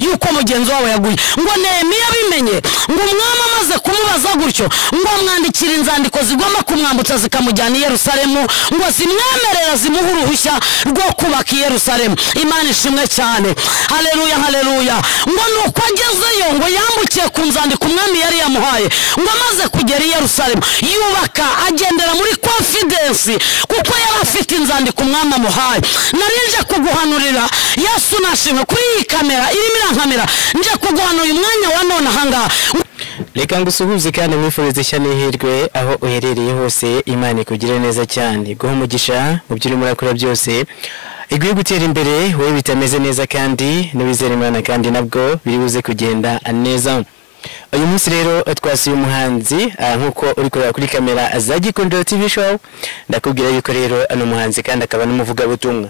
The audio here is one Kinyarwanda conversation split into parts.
yuko mugenzi wawe yaguye ngo Nehemiya bimenye ngo umwami amaze kumubaza gutyo ngo mwandikira inzandiko zigomba kumwambutsa zikamujyana i Yerusalemu ngo zimwemerera zimuha uruhushya rwo kubaka i Yerusalemu. Imana ishimwe cyane. Haleluya haleluya. ngo nuko agezeyo ngo yambukiye ku nzandiko umwami yari yamuhaye ngo amaze kugera i Yerusalemu yubaka agendera muri confidence kuko yari afite inzandiko umwami amuhaye. Narinje kuguhanurira Yesu nashimwe kuri iyi kamera irimo irankamera nje kuguhanura umwanya wa none ahangaha. Reka ngusuhuze kandi mwifurize ishyano n'ihirwe aho uherereye hose. Imana ikugire neza cyane, guha umugisha mu byo urimo urakora byose, iguye gutera imbere wowe bitameze neza kandi n'ubizera Imana kandi nabwo biri buze kugenda neza. Uyu munsi rero twasuye umuhanzi nkuko uri kureba kuri kamera za Gikundiro TV show. Ndakubwira yuko rero ano muhanzi kandi akaba n'umuvuga butumwa.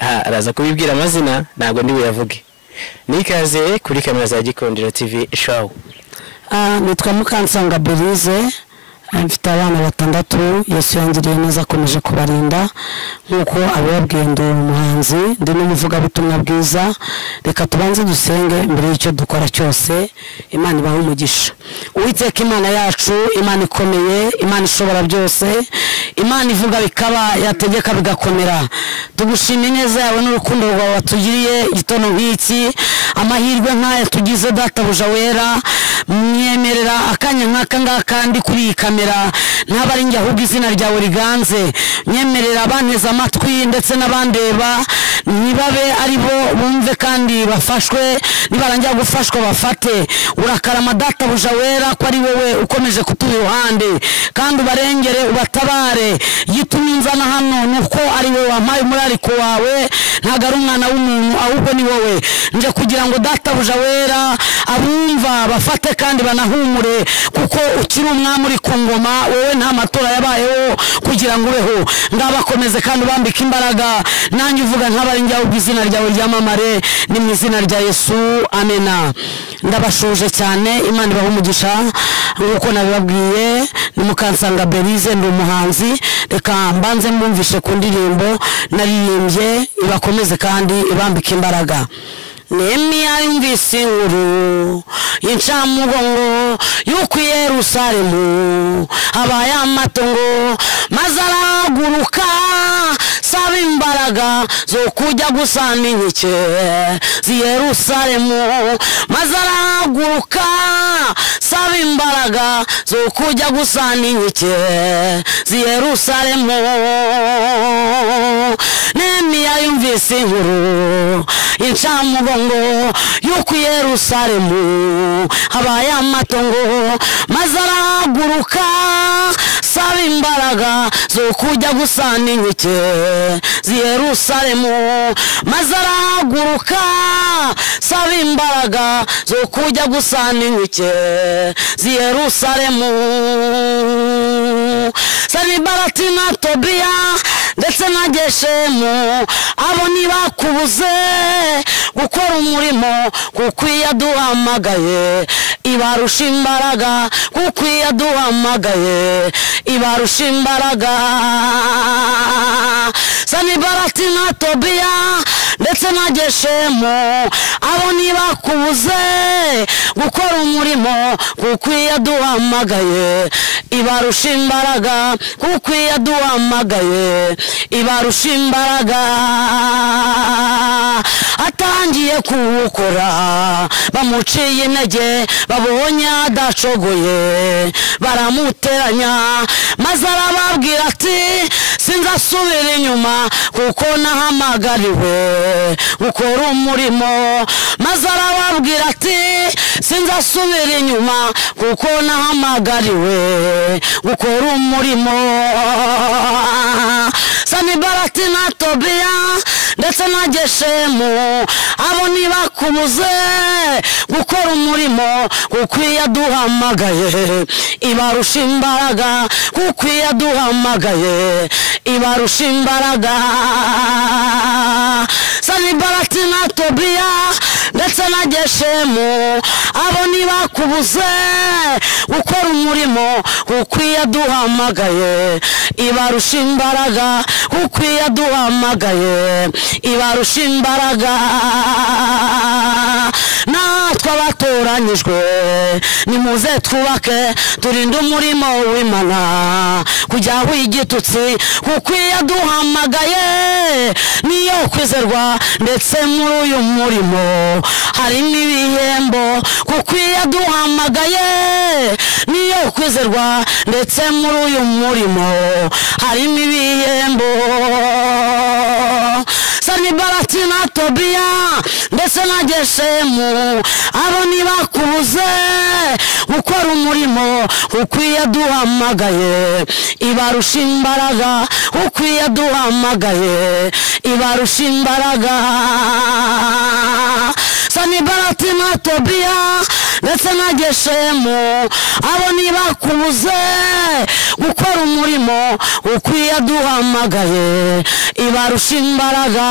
Araza kubibwira amazina ntabwo ndi buyavuge. Nikaze kuri kamera za Gikundiro TV show. Nitwa Mukansanga Belize, mfite abana 6. Yesu yangiriye neza akomeje kubarinda nkuko ababwiye ndi umuhanzi ndi n'umuvuga butumwa bwiza. Reka tubanze dusenge mbere y'icyo dukora cyose. Imana ibahe umugisha. Uwiteka Imana yacu, Imana ikomeye, Imana ishobora byose, Imana ivuga bikaba, yategeka bigakomera. Tugushimye neza yawe n'urukundo rwawe watugiriye gitono nk'iki, amahirwe nk'aya tugize databuja wera. Mwemerera akanya nk'aka ngaka ndi kuri iyi kamera ntabari njye ahubwo izina ryawe riganze. Mwemerera abanteze amatwi ndetse n'abandeba nibabe ari bo bumve kandi bafashwe, nibarangira gufashwa bafate. Urakarama databuja wera ko ari wowe ukomeje kutuba iruhande kandi ubarengere ubatabare. Yitumye nzana hano nuko ari wowe wampaye umurariko wawe, ntago ari umwana w'umuntu ahubwo ni wowe. Nje kugira ngo databuja wera abumva bafate kandi banahumure kuko ukiri umwami uri ku ngoma. Wowe nta matora yabayeho kugira ngo ubeho. Ngabakomeze kandi ubambike imbaraga, nanjye uvuga nk'abari njyaho izina ryawe ryamamare ni mu izina rya Yesu, amena. Ndabashuje cyane, Imana ibahe umugisha. Nkuko nabibabwiye ni Mukansanga Belize, ndi umuhanzi. Reka mbanze mwumvishe ku ndirimbo naririmbye, ibakomeze kandi ibambike imbaraga. Nehemiya yumvise inkuru y'incamugongo y'uko i Yerusalemu habaye amatongo, maze arahaguruka saba imbaraga zo kujya gusana inkike z'i Yerusalemu. Maze arahaguruka saba imbaraga zo kujya gusana inkike z'i Yerusalemu. Nehemiya yumvise inkuru y'incamugongo y'uko i Yerusalemu habaye amatongo, maze arahaguruka saba imbaraga zo kujya gusana inkike z'i Yerusalemu. Maze arahaguruka saba imbaraga zo kujya gusana inkike z'i Yerusalemu. Sanibalati na Tobiya ndetse na Geshemu abo ntibakubuze gukora umurimo kuko yaduhamagaye, ibarusha imbaraga kuko yaduhamagaye, ibarusha imbaraga. Sanibalati na Tobiya ndetse na Geshemu abo ntibakubuze gukora umurimo kuko yaduhamagaye, ibarusha imbaraga kuko yaduhamagaye, ibarusha imbaraga. Atangiye kuwukora bamuciye intege, babonye adacogoye baramuteranya, maze arababwira ati sinzasubira inyuma kuko nahamagariwe gukora umurimo. Maze arababwira ati sinzasubira inyuma kuko nahamagariwe gukora umurimo. Sanibalati na Tobiya ndetse na Geshemu abo ntibakubuze gukora umurimo kuko yaduhamagaye, ibarusha imbaraga kuko yaduhamagaye, ibarusha imbaraga. Sanibalati na Tobiya ndetse na Geshemu abo ntibakubuze gukora umurimo kuko yaduhamagaye, ibarusha imbaraga kuko yaduhamagaye, ibarusha imbaraga. twatoranyijwe nimuze twubake turinde umurimo w'Imana kujyaho igitutsi kuko yaduhamagaye niyo kwizerwa ndetse muri uyu murimo harimo ibihembo kuko yaduhamagaye niyo kwizerwa ndetse muri uyu murimo harimo ibihembo Sanbalati na Tobiya ndetse na Geshemu abo nibakubuze gukora umurimo ukwiye duhamagaye ibarusha imbaraga ukwiye duhamagaye ibarusha imbaraga Sanbalati na Tobiya ndetse na Geshemu abo nibakubuze gukora umurimo ukwiye duhamagaye ibarusha imbaraga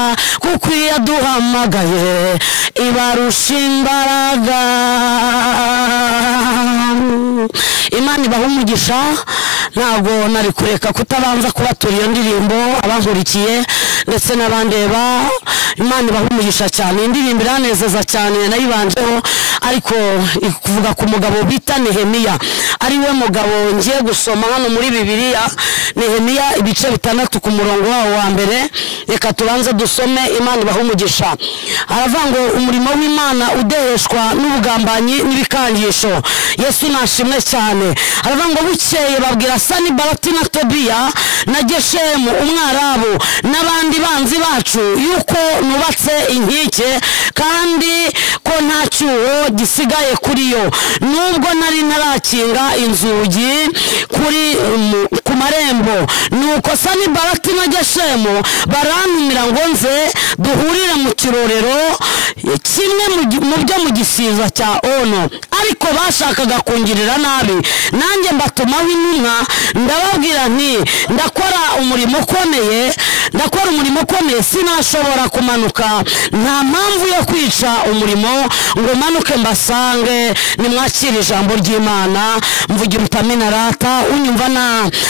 ukwiye duhamagaye ibarusha imbaraga Imana ibaha umugisha ntabwo nari kureka kutabanza kubatura iyo ndirimbo abankurikiye ndetse n'abandeba Imana ibaha umugisha cyane indirimbo iranezeza cyane nayibanjeho ariko kuvuga ku mugabo bita Nehemiya ari we mugabo ngiye gusoma hano muri Bibiliya Nehemiya ibice 6 ku murongo wa mbere reka tubanze dusome Imana ibaha umugisha aravuga ngo umurimo w'Imana udeheshwa n'ubugambanyi n'ibikangisho Yesu nashimwe cyane aravuga ngo bukeye babwira Sanbalati na Tobiya na Geshemu umwarabu n'abandi banzi bacu yuko nubatse inkike kandi ko nta cyuho gisigaye kuri yo nubwo nari narakinga inzugi ku marembo nuko Sanbalati na Geshemu barantumira ngo nze duhurire mu kirorero kimwe mu byo mu gisiza cya Ono ariko bashakaga kungirira nabi nanjye mbatumaho intumwa ndababwira nti ndakora umurimo ukomeye sinashobora kumanuka nta mpamvu yo kwica umurimo ngo manuke mbasange nimwakira ijambo ry'Imana mvugira utamina rata unyumva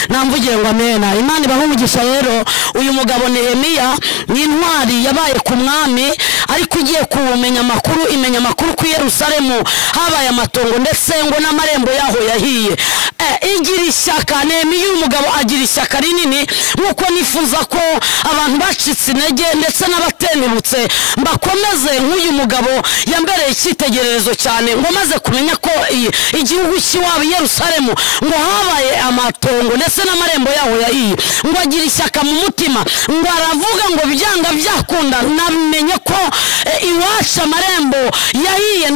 namvugire ngo amena Imana ibaha umugisha rero uyu mugabo Nehemiya ni intwari yabaye ku mwami ariko ugiye kumenya amakuru ku Yerusalemu habaye amatongo ndetse ngo n'amarembo yaho yahiye igira ishyaka Nehemiya uyu mugabo agira ishyaka rinini nkuko nifuza ko abantu bacitse intege ndetse n'abatenebutse mbakomeze nk'uyu mugabo yambereye icyitegererezo cyane ngo maze kumenya ko igihugu cy'iwabo Yerusalemu ngo habaye amatongo ndetse n'amarembo yaho yahiye ngo agira ishyaka mu mutima ngo aravuga ngo byanga byakunda namenye ko iwacu amarembo yahiye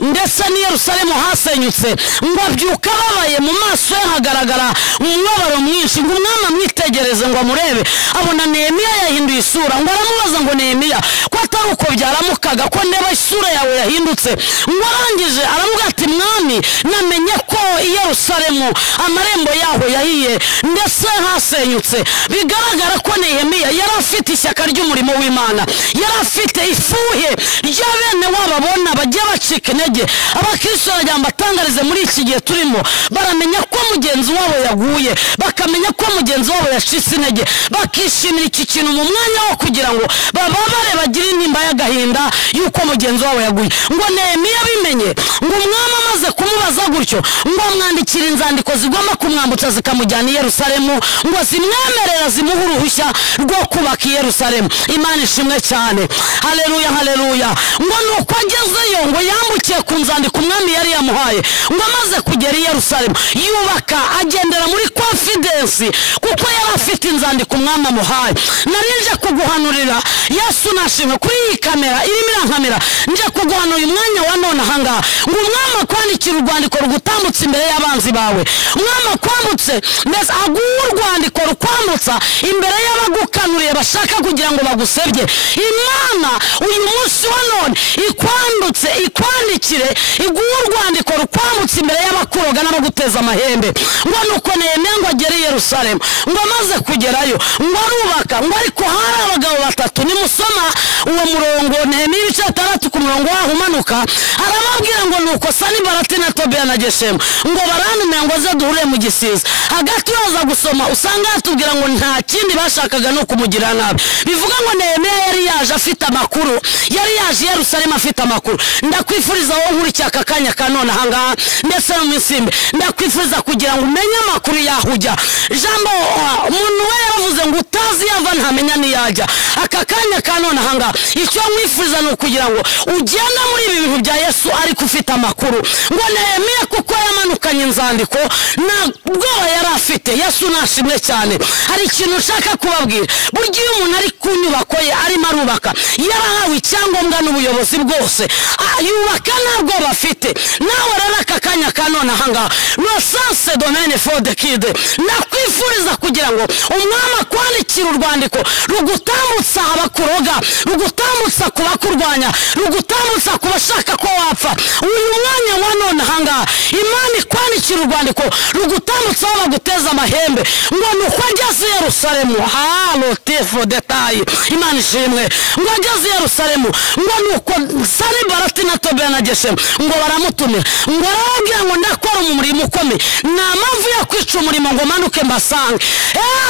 ndetse ni Yerusalemu hasenyutse ngo abyuka babaye mu maso ye hagaragara umubabaro mwinshi ngo umwami amwitegereze ngo amurebe abona Nehemiya yahinduye isura ngo aramubaza ngo Nehemiya ko atari uko byaramukaga ko ndeba isura yawe yahindutse ngo arangije aravuga ati mwami namenye ko Yerusalemu amarembo yaho yahiye ndetse hasenyutse bigaragara ko Nehemiya yari afite ishyaka ry'umurimo w'Imana yari afite ifuhe ry'abene wababona bagiye bacika intege abakristo bajyamba batangarize muri iki gihe turimo baramenya ko mugenzi wabo yaguye bakamenya ko mugenzi wabo yashitse intege bakishimira iki kintu mu mwanya wo kugira ngo bababare bagire intimba y'agahinda yuko mugenzi wabo yaguye ngo Nehemiya bimenye ngo umwami amaze kumubaza gutyo ngo amwandikira inzandiko zigomba kumwambutsa zikamujyana i Yerusalemu ngo zimwemerera zimuha uruhushya rwo kubaka i Yerusalemu Imana ishimwe cyane haleluya ngo nuko agezeyo ngo yambukiye ku nzandiko umwami yari yamuhaye ngo amaze kugera i Yerusalemu yubaka agendera muri confidence kuko yari afite inzandiko umwami amuhaye narinje kuguhanurira Yesu nashimwe kuri iyi kamera irimo irankamera nje kuguhanurira umwanya wa none ahangaha ngo umwami akwandikira urwandiko rugutambutse imbere y'abanzi bawe umwami akwambutse mbese aguha urwandiko rukwambutsa imbere y'abagukanuriye bashaka kugira ngo bagusebye Imana uyu munsi wa none ikwandikire iguha urwandiko rukwambutse imbere y'abakuroga n'abaguteza amahembe ngo nuko Nehemiya ngo agere i Yerusalemu ngo amaze kugerayo ngo arubaka ngo ariko hari abagabo batatu nimusoma uwo murongo Nehemiya ibice 6 ku murongo waho umanuka arababwira ngo nuko Sanbalati na Tobiya na Geshemu ngo barantumira ngo aze duhure mu gisiza hagati waza gusoma usanga hatubwira ngo nta kindi bashakaga no kumugira nabi bivuga ngo Nehemiya yari yaje afite amakuru yari yaje i Yerusalemu afite amakuru ndakwifuriza ndakwifuriza wowe nkurikiye aka kanya ka none ahangaha ndetse no mu isimbi ndakwifuriza kugira ngo umenye amakuru yahujya jambo umuntu we yavuze ngo utazi yava ntamenya niyajya aka kanya ka none ahangaha icyo mwifuriza ni ukugira ngo ugenda muri ibi bintu bya Yesu ariko ufite amakuru ngo Nehemiya kuko yamanukanye inzandiko nta bwoba yari afite. Yesu nashimwe cyane. Hari ikintu ushaka kubabwira, burya iyo umuntu ari ku nyubako ye arimo arubaka yarahawe icyangombwa n'ubuyobozi bwose yubaka nta bwoba afite. Nawe rero aka kanya ka none ahangaha Renaissance Domaine for the Kid nakwifuriza kugira ngo umwami akwandikira urwandiko rugutambutsa abakuroga, rugutambutsa kubakurwanya, rugutambutsa kubashaka ko wapfa. Uyu mwanya wa none ahangaha Imana ikwandikira urwandiko rugutambutsa aho baguteza amahembe ngo nuko ageze i Yerusalemu. Lotifo detail Imana ishimwe ngo ageze i Yerusalemu ngo nuko Sanibalati na Tobiya na Geshemu ngo baramutumira ngo arababwira ngo ndakora umurimo ukomeye, nta mpamvu yo kwica umurimo ngo manuke mbasange.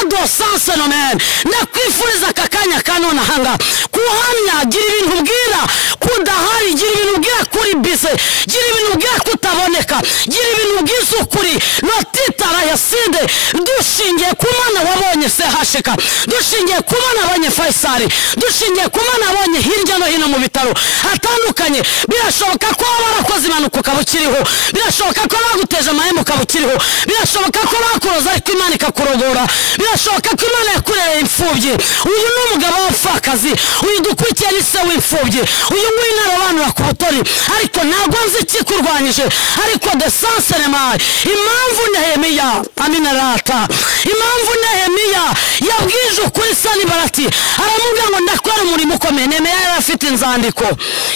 Renaissance Domaine ndakwifuriza aka kanya ka none ahangaha kuhamya, gira ibintu ubwira kudahari, gira ibintu ubwira kuri bise, gira ibintu ubwira kutaboneka, gira ibintu ubwiza ukuri notitara yaside dushingiye ku mana wabonye sehashika, dushingiye ku mana wabonye Faisal, dushingiye ku mana wabonye hirya no hino mu bitaro hatandukanye. Birashoboka ko barakoze impanuka ukaba ukiriho, birashoboka ko baguteje amahembe ukaba ukiriho, birashoboka ko bakuroza ariko Imana ikakurogora, birashoboka ko Imana yakurereye imfubyi. Uyu ni umugabo w'umupfakazi, uyu dukurikiye ni se w'imfubyi, uyu nguyu narabanura ku butori ariko ntabwo nzi ikikurwanyije. Ariko Renaissance impamvu Nehemiya aminarata, impamvu Nehemiya yabwije ukuri Sanibalati aramubwira ngo ndakora umurimo ukomeye. Nehemiya yari afite inzandiko,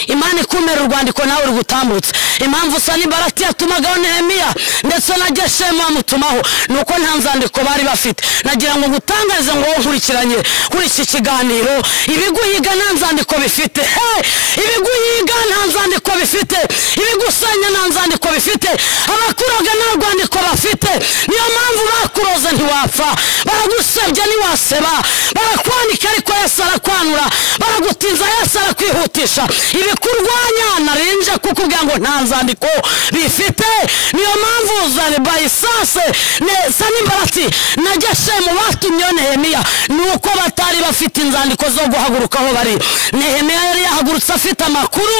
Imana ikumera urwandiko nawe rugutambutse. Impamvu Sanibalati yatumagaho Nehemiya ndetse na Geshemu amutumaho nuko nta nzandiko bari bafite. Nagira ngo ngutangarize ngo nkurikiranye kuri iki kiganiro, ibiguhiga nta nzandiko bifite, ibiguhiga nta nzandiko bifite, ibigusanya nta nzandiko bifite, abakuroga nta rwandiko bafite. Niyo mpamvu bakuroza ntiwapfa, baragusebya ntiwaseba, barakwanika ariko Yesu arakwanura, baragutinza Yesu arakwihutisha. Ibikurwanya narinje kukubwira ngo nta nzandiko bifite. Niyo mpamvu Renaissance Sanibalati na Geshemu batumye Nehemiya nuko batari bafite inzandiko zo guhaguruka aho bari. Nehemiya yari yahagurutse afite amakuru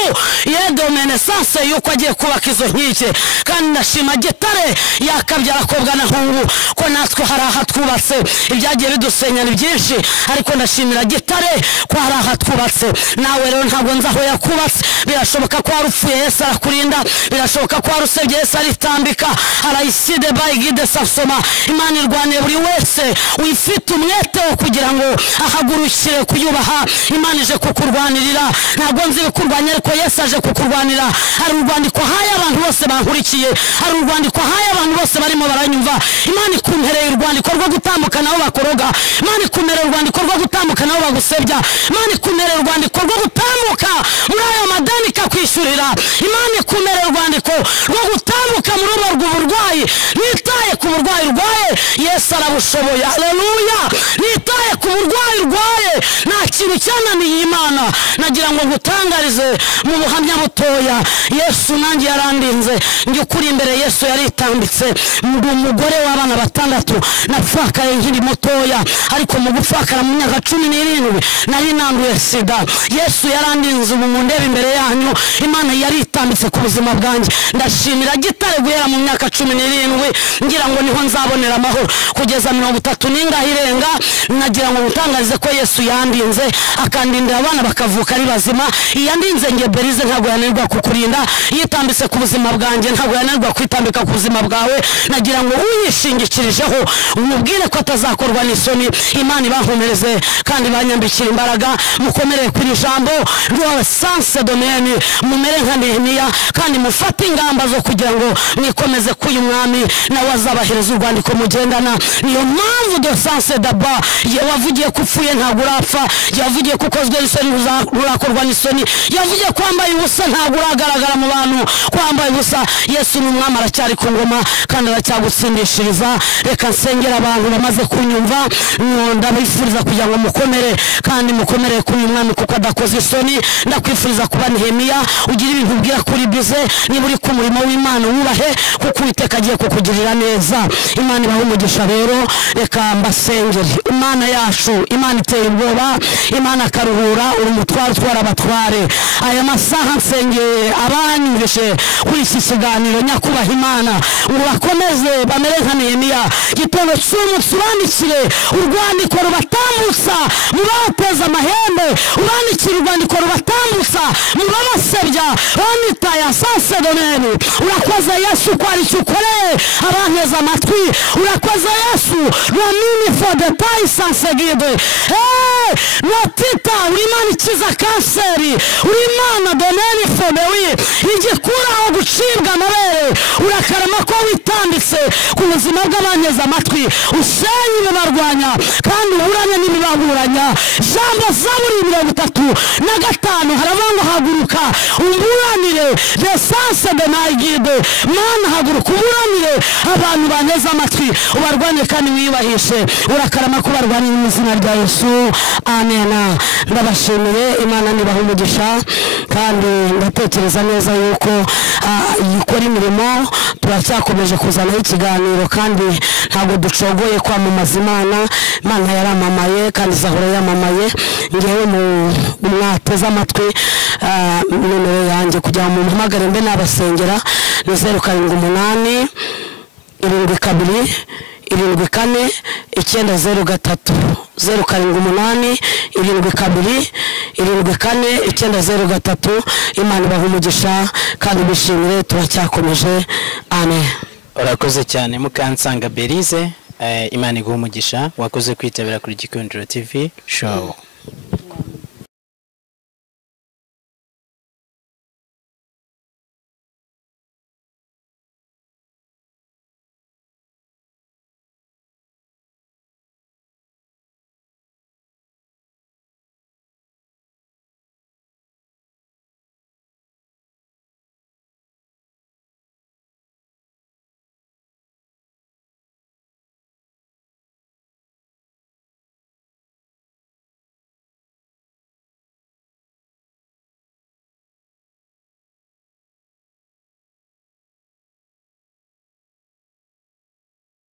Renaissance yuko agiye kubaka izo nkike, kandi ndashima Gitare yakabyara kobwa na hungu ko natwe hari aha twubatse. Ibyagiye bidusenya ni byinshi ariko ndashimira Gitare ko hari aha twubatse. Nawe rero ntabwo nzi aho yakubatse, birashoboka ko warupfuye Yesu arakurinda, birashoboka ko warusebye Yesu aritambika arayiside bayigide sasoma. Imana irwaniye buri wese wifite umwete wo kugira ngo ahagurukire kuyubaha. Imana ije kukurwanirira, ntabwo nzi bikurwanya ariko Yesu aje kukurwanira. Hari urwandiko haye abantu bose bankurikiye, hari urwandiko haye abantu bose barimo baranyumva. Imana ikumpereye urwandiko rwo gutambuka nabo bakoroga, Imana ikumpereye urwandiko rwo gutambuka nabo bagusebya, Imana ikumpereye urwandiko rwo gutambuka muri ayo madani ikakwishyurira, Imana ikumpereye urwandiko rwo gutambuka muri urwo burwayi. Nitaye ku burwayi urwaye Yesu arabushoboye. Haleluya. Nitaye ku burwayi urwaye nta kintu cyananiye Imana. Nagira ngo ngutangarize mu buhamya butoya, Yesu nanjye yarandinze njye ukuri imbere. Yesu yaritambitse, ndi umugore w'abana batandatu, napfakaye nkiri mutoya ariko mu gupfakara mu myaka 17 nari nanduye sida. Yesu yarandinze, ubu mundeba imbere yanyu Imana yaritambitse ku buzima bwanjye. Ndashimira Gitare guhera mu myaka 17 ngira ngo niho nzabonera amahoro kugeza 30 n'ingahirenga. Nagira ngo ngutangarize ko Yesu yandinze akandindira abana bakavuka ari bazima. Yandinze nge Berize ntabwo yananirwa kukurinda, yitambitse ku buzima bwanjye ntabwo yananirwa kwitambika ku buzima bwawe. Nagira ngo uyishingikirijeho umubwire ko atazakorwa n'isoni. Imana ibahumerize kandi banyambikira imbaraga. Mukomereye kuri ijambo Renaissance Domaine, mumere nka Nehemiya kandi mufate ingamba zo kugira ngo mwikomeze kuyu mwami nawe azabahereza urwandiko mugendana. Niyo mpamvu Renaissance daba wavugiye ko upfuye ntabwo urapfa, yavugiye ko ukozwe n'isoni urakorwa n'isoni, yavugiye ko wambaye ubusa ntabwo uragaragara mu bantu ko wambaye ubusa. Yesu ni umwami, aracyari ku ngoma kandi aracyagutsindishiriza. Reka nsengera abantu bamaze kunyumva, ndabifuriza kugira ngo mukomere kandi mukomereye kuri uyu mwami kuko adakoze isoni. Ndakwifuriza kuba Nehemiya, ugira ibintu ubwira kuri bize niba uri ku murimo w'Imana wubahe kuko Uwiteka agiye kukugirira neza. Imana ibahe umugisha rero. Reka mbasengere. Imana yacu, Imana iteye ubwoba, Imana akaruhura, uri umutware utwara abatware. Aya masaha nsengeye abanyumvishe kuri iki kiganiro, nyakubaha Imana ngo bakomeze bamere nka Nehemiya. Gitondo cy'umunsi ubandikire urwandiko rubatambutsa mu bateza amahembe, ubandikire urwandiko rubatambutsa mu babasebya banitaya sasedoneni. Urakoze Yesu ko ari cyo ukoreye abanteza amatwi. Urakoze Yesu ramini for the taisasegide. Notita uri Imana ikiza kanseri, uri Imana doneni fomewi igikuraho gucibwa amabere. Urakarama ko witambitse ku buzima bw'abanteza amatwi, usenye ibibarwanya kandi uburanye n'ibibaburanya. Jambo Zaburi 35 haravuga ngo haguruka umburanire lesanse de naigide. Mana haguruka umburanire abantu baneza amatwi, ubarwanye kandi wibahishe. Urakarama ko barwanye mu izina rya Yesu, amen. Ndabashimiye, Imana nibaha umugisha, kandi ndatekereza neza yuko ikora imirimo. Turacyakomeje kuzanaho ikiganiro kandi ntabwo ducogoye kwamamaza Imana. Imana yaramamaye kandi izahora yamamaye. Ngewe mu mwateze amatwi nimero yanjye kugira ngo mumpamagare mbe nabasengera ni 07 72 74 903 07 72 74 903. Imana ibahe umugisha kandi bishimire. Turacyakomeje, amen. Urakoze cyane Mukansanga Berize. Imana iguhe umugisha, wakoze kwitabira kuri Gikundiro TV show.